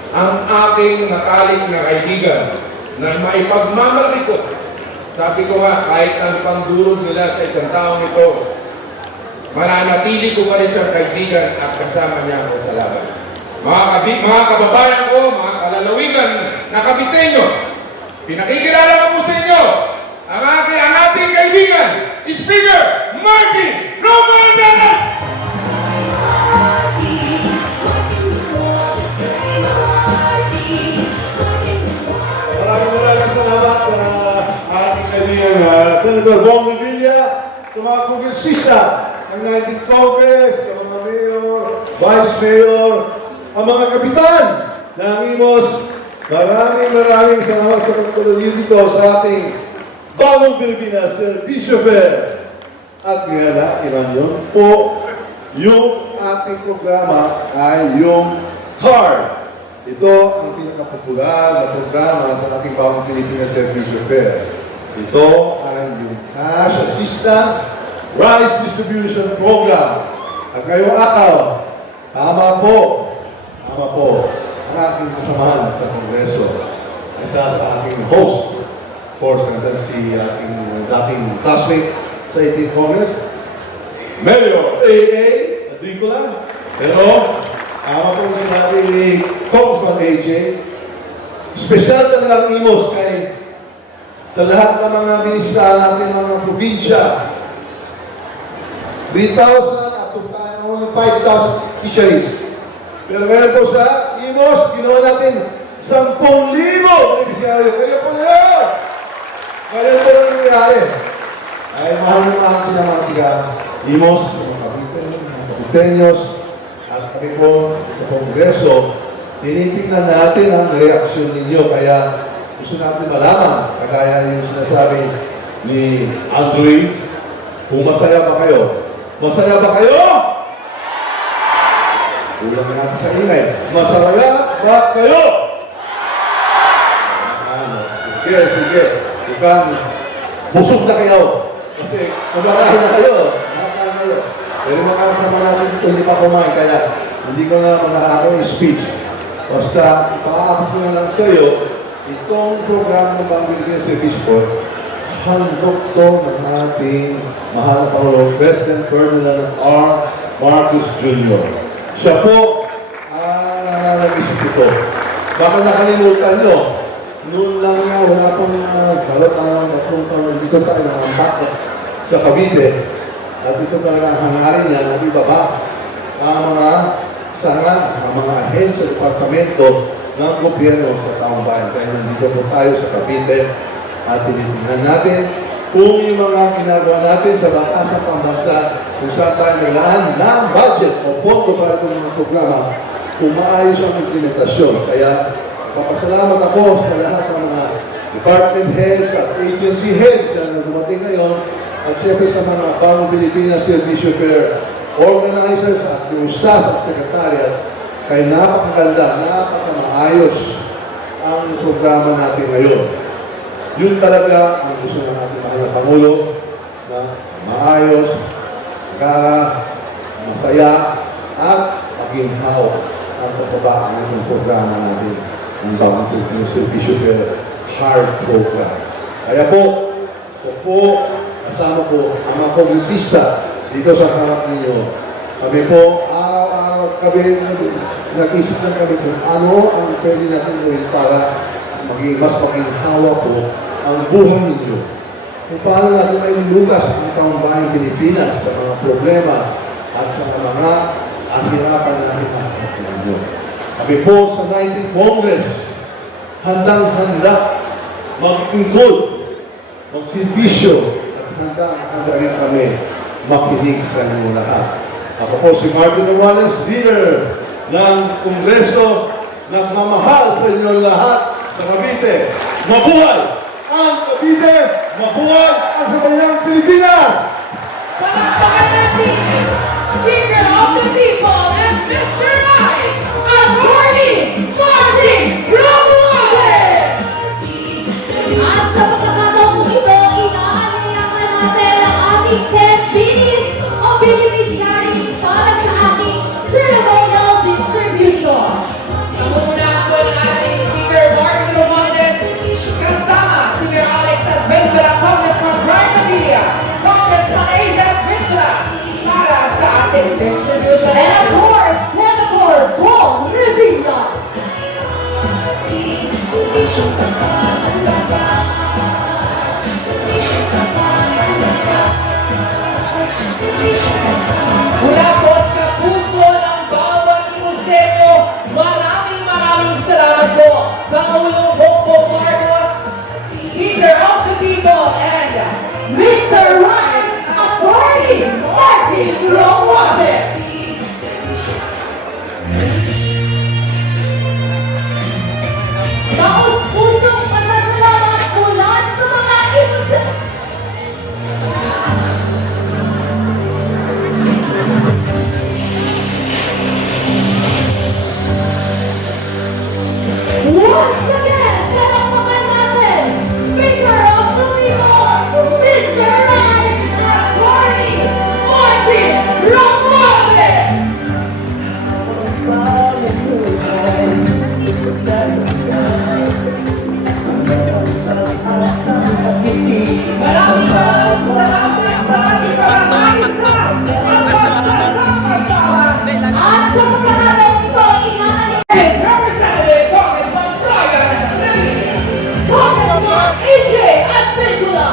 ang aking natalik na kaibigan na maipagmamalaki ko, sabi ko nga, kahit ang pangdurog nila sa isang taong ito, mananatili ko pa rin siyang kaibigan at kasama niya ako sa laban. Mga kababayan ko, mga kalalawigan na Caviteño, pinakikilala ko po sa inyo ang ating kaibigan, Speaker Martin Romualdez! Maraming salamat sa ating kaibigan Senator Bong Revilla, sa mga kongresista ng 19th Congress, sa mga mayor, vice mayor, ang mga kapitan ng Imos. Maraming salamat sa pagtulong dito sa ating bagong Pilipinas Servicio Fair. At ilan yun po, yung ating programa ay yung CARD. Ito ang pinakapopular na programa sa ating bagong Pilipinas Servicio Fair. Ito ay yung Cash Assistance Rice Distribution Program. At ngayong araw, tama po, ang ating kasamahan sa Kongreso. Isa sa ating host, of course, nandiyan si ating dating classmate sa 18th Congress, Mayor A.A. Adricola. Pero, tama po sinabi ni Congressman A.J., special talaga ang Imos kay sa lahat ng mga binisitahan natin, mga probinsya. 3,000 at 5,000 fisheries. Pero meron po sa Imos, ginawa natin 10,000 beneficiaryo. Kaya po yun! Kaya po yung nangyayari. Ay mahal naman sila mga tiga Imos, mga Caviteños, at kami po sa Kongreso, tinitingnan natin ang reaksyon ninyo. Kaya gusto natin malaman, kagaya yung sinasabi ni Andrew, kung masaya ba kayo? Masaya ba kayo? Kulang natin sa ingay. Masaya ba kayo? Sige. Mukhang busog na kayo. Kasi kumakain na kayo. Pero makakasama natin dito, hindi pa kumain. Kaya hindi ko na mag-aako yung speech. Basta, paakap ko na lang sa iyo, itong program ng Pilipinas Service Corps, handog to ng ating mahal na Pangulo, President Ferdinand R. Marcos Jr. Siya po nag-isip ito. Baka nakalimutan nyo, noon lang nga, wala pang dito tayo nakambak sa Cavite. At ito talaga ang hangarin niya na ibaba ang mga sanga, ang mga ahensya sa departamento ng gobyerno sa taong bayan. Kaya nandito po tayo sa Cavite at tinitingnan natin kung yung mga ginagawa natin sa batasang pambansa kung saan tayo naglaan ng budget o pondo para itong mga programa kung maayos ang implementasyon. Kaya papasalamat ako sa lahat ng mga department heads at agency heads na dumating ngayon at siyempre sa mga bagong Pilipinas Servicio Fair organizers at yung staff at secretariat. Kaya napakaganda, napakamaayos ang programa natin ngayon. Yun talaga ang gusto na natin mahal na Pangulo na maayos, magara, masaya, at maginhaw ang pagpabaan ng programa natin ng bagong Pilipinas Servicio Fair CARD program. Kaya po, kasama ko ang mga kongresista dito sa harap ninyo. Kami po, araw-araw kami nag-isip na kami kung ano ang pwede natin gawin para mas maginhawa po ang buhay ninyo. Kung paano natin may lugas ang taong bayang Pilipinas sa mga problema at sa mga ahirapan natin ang ninyo. Kami po sa 19th Congress, handang-handa mag-include, mag-servisyo at handa rin kami makinig sa inyo lahat. Ako po si Martin Romualdez, leader ng Kongreso, nagmamahal sa inyo lahat sa Cavite. Mabuhay ang Cavite! Mabuhay ang sambayang Pilipinas! Palakpakan natin, Speaker of the People and Mr. Nice, Attorney Martin Romualdez! At sa pagkakataong ito, inaanyayahan natin ang ating 10 binis o beneficiaries para sa ating ceremonial distribution. Nanguna po ang ating Speaker Martin Romualdez, kasama Speaker Alex Adventula, Congressman Brian Avilla, Congressman Asia Adventula, para sa ating distribution. And of course, Senator Bong Revilla. Mula po sa puso ng bawat Imusenyo, maraming salamat po, Pangulong Bongbong Marcos, Speaker of the People, and Mr. Rice, Attorney Martin Romualdez. Taos-pusong pasasalamat mula sa mga imusen. Once again, palakpakan natin, Speaker of the People, Mr. Rice, Attorney Martin Romualdez. maraming salamat sa ating mga kaisa at pagsasama-sama. At sa pagkakataong ito, inaanyayahan Is Representative Congressman Brian Avilla, Congressman AJ Adventula,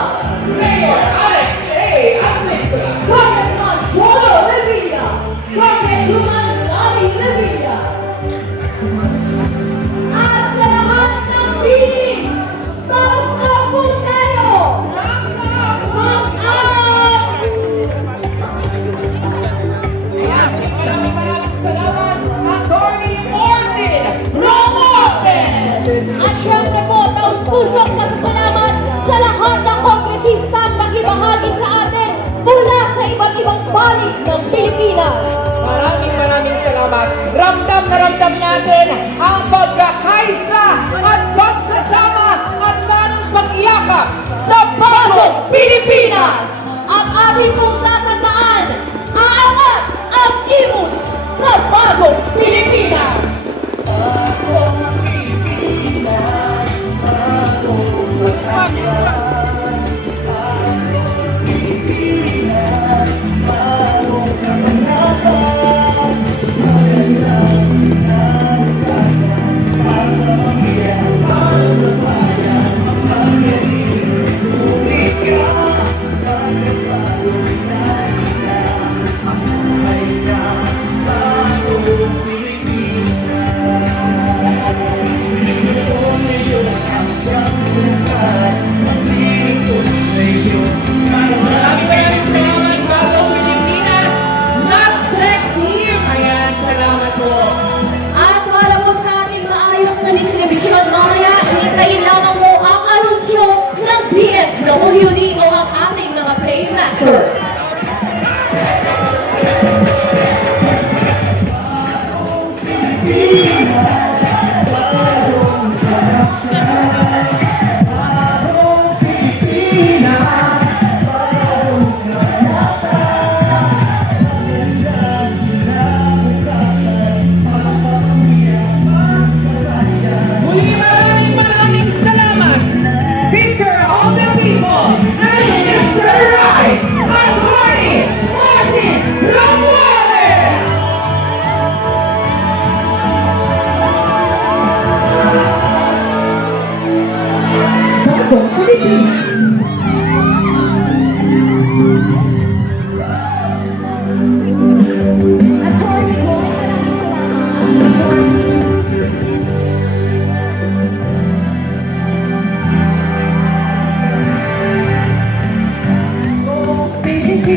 Mayor Alex A. Adventula, Congressman Polo Revilla, Congresswoman Lani Revilla. At sa lahat ng binis, taos po tayo! Mag-arap! maraming salamat, Attorney Martin Romualdez. At syempre po, taos-pusong pasasalamat sa lahat ng kongresistang nakibahagi sa atin mula sa iba't ibang panig ng Pilipinas. Maraming salamat. Ramdam na ramdam natin ang pagkakaisa at pagsasama at lalong pag-iyakap sa bagong Pilipinas. At ating pong tatandaan, aangat ang imus sa bagong Pilipinas.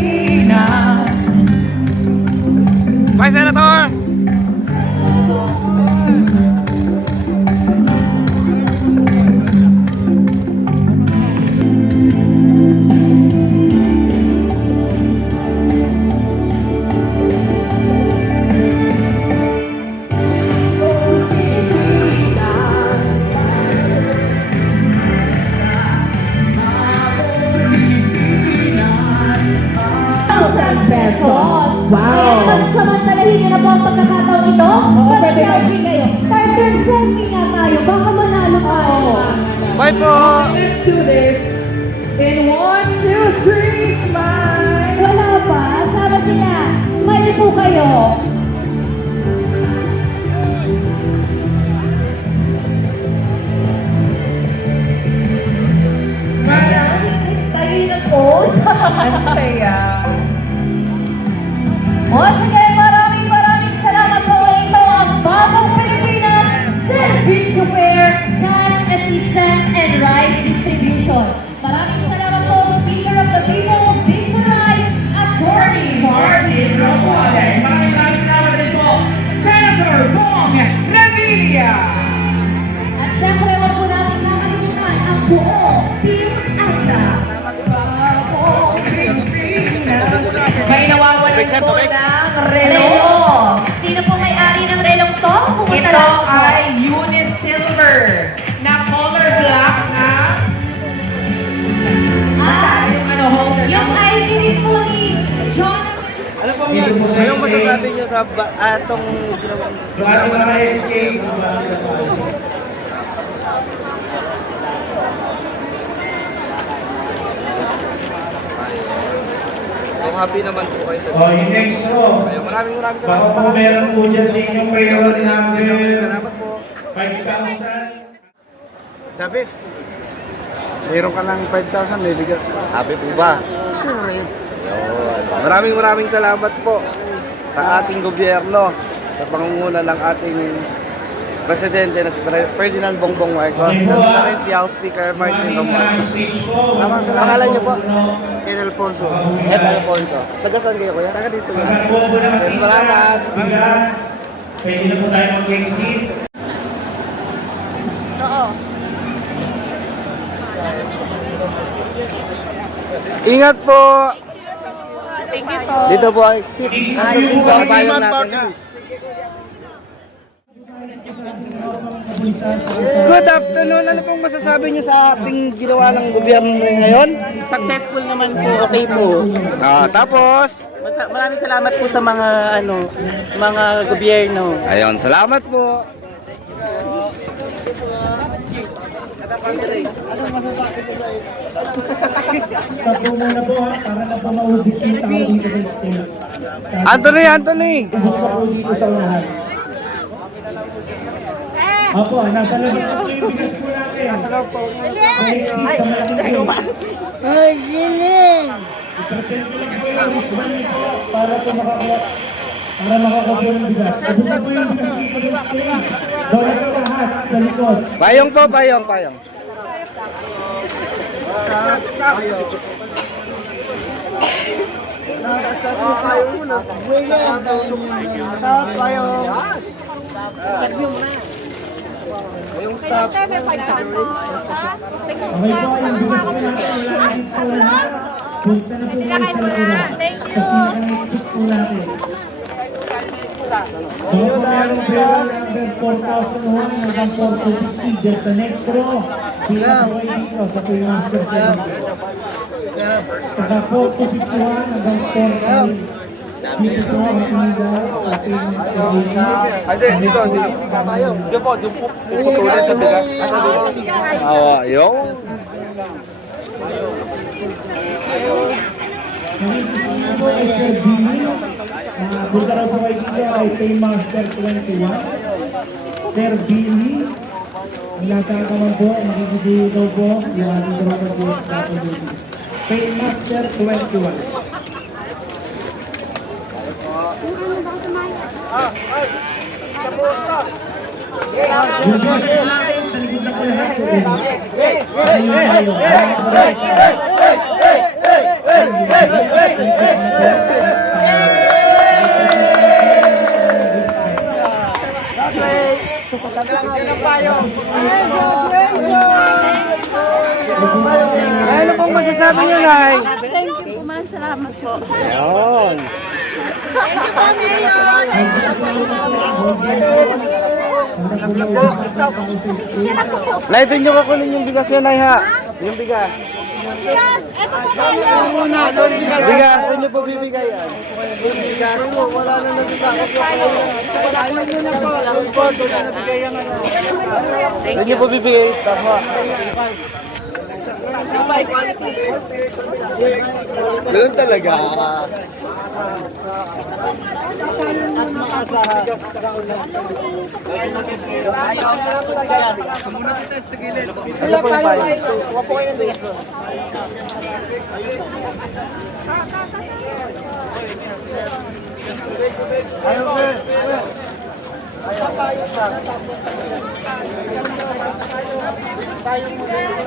Pilipinas. Bye, Senator! Pesos. Wow. Samantalahin niyo na po ang pagkakataon ito. Mag-selfie kayo. Partner, selfie nga tayo. Baka manalo tayo. Bye po! Let's do this. In 1, 2, 3, smile. Wala pa. Sama sila. Smile po kayo. Maraming tayo na po. Ang saya. O sige, maraming salamat po. Ito ang Bagong Pilipinas Servicio Fair Cash Assistance and Rice Distribution. Maraming salamat po, Speaker of the People, Visualize, Attorney Martin Romualdez. Maraming salamat din po, Senator Bong Revilla. At syempre, wag po natin nakalimutan ang buong Team Aja. May nawawalan po ng relo. Relo. Sino po may-ari ng relong to? Pumunta Ito lang po. ay Eunice Silver na color black na yung ano holder. Yung ID din po ni Jonathan. Ano po yan? Anong masasabi niyo sa atong ginawang... Yung ating mga escape, diba? So happy naman po kayo sa... O, yung next row. Ayun, maraming Baka salamat. po meron po dyan sa inyong payroll number Salamat po. 5,000. Dabis, meron ka ng 5,000, may bigas pa. Happy po ba? Sure. Maraming salamat po sa ating gobyerno, sa pangunguna ng ating Presidente na si Ferdinand Bongbong Marcos, Okay po, na rin si House Speaker Martin Romualdez. Stage po. Pangalan niyo po? Ken Alfonso. Ed Alfonso. Taga saan kayo kuya? Taga dito. Pagkakuha po ng Salamat. assistance, bigas, pwede na po tayo mag-exit. Ingat po! Thank you po. Dito po ang exit. Nandun po ang bayan natin. Good afternoon. Ano pong masasabi niyo sa ating ginawa ng gobyerno ngayon? Successful naman po, okay po. Tapos? Maraming salamat po sa mga gobyerno. Ayun, salamat po. Stop po muna po ha, para na po maubos yung tao dito sa stage. Anthony! Ubus pa po dito sa unahan. Opo, nasa labas na po yung bigas po natin. Nasa labas po. Ay, Liling! I-present ko lang po yung wristband nito para po makakuha ng bigas. Ubus na po yung bigas dito sa stage. Bawat sa lahat, sa likod. Payong po, payong. Okay po, yung bigas po natin wala na dito sa lahat. Punta na po kayo sa likuran. Sa pinaka-exit po natin. So, kung merong payroll number 4,001 hanggang 4,250 dyan sa next row, pila po kayo dito sa Paymaster 7. Saka 4,251 hanggang 4,000. Dito po ang pinigay sa Paymaster 7. Dito po, puputulan sa bigas. Ayaw. Sir Billy, punta raw po kayo dito kay Paymaster 21. Sir Billy, nilasahan naman po, makikibigay daw po yung ating tropa po sa Pagod. Paymaster 21. Yung bigas po natin, sa likod na po lahat. Ayun. Ano pong masasabi niyo, Nay? Thank you po, maraming salamat po. Ayun. Nay, doon nyo kakunin yung bigas yun, Nay, ha? Yung bigas. Yes, eto po tayo. Bigas, doon nyo po bibigay yan. Yung bigas, wala na nasasakit yung doon nyo po bibigay yung staff, ha? Ganun talaga. Ano po yung payo?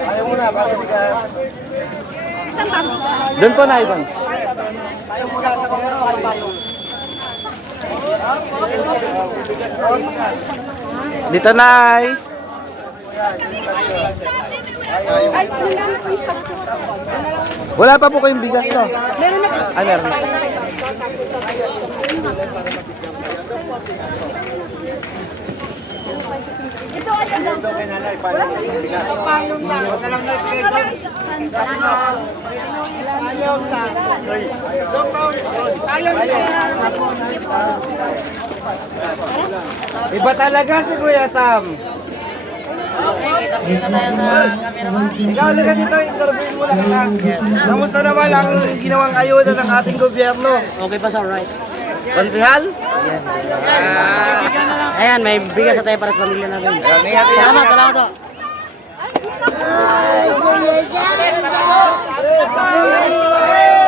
Ayaw muna, para bigas. Doon po na, Ivan. Dito, Nay. Wala pa po kayong bigas, no? Meron na. Ah, meron na. Iba talaga si Kuya Sam. Ikaw, laga dito, interviewin mo lang ka. Kamusta naman ang ginawang ayuda ng ating gobyerno? Okay pa sa right. Konsehal? Ayan, may bigas sa tayo para sa pamilya natin. Salamat, salamat po. Ay,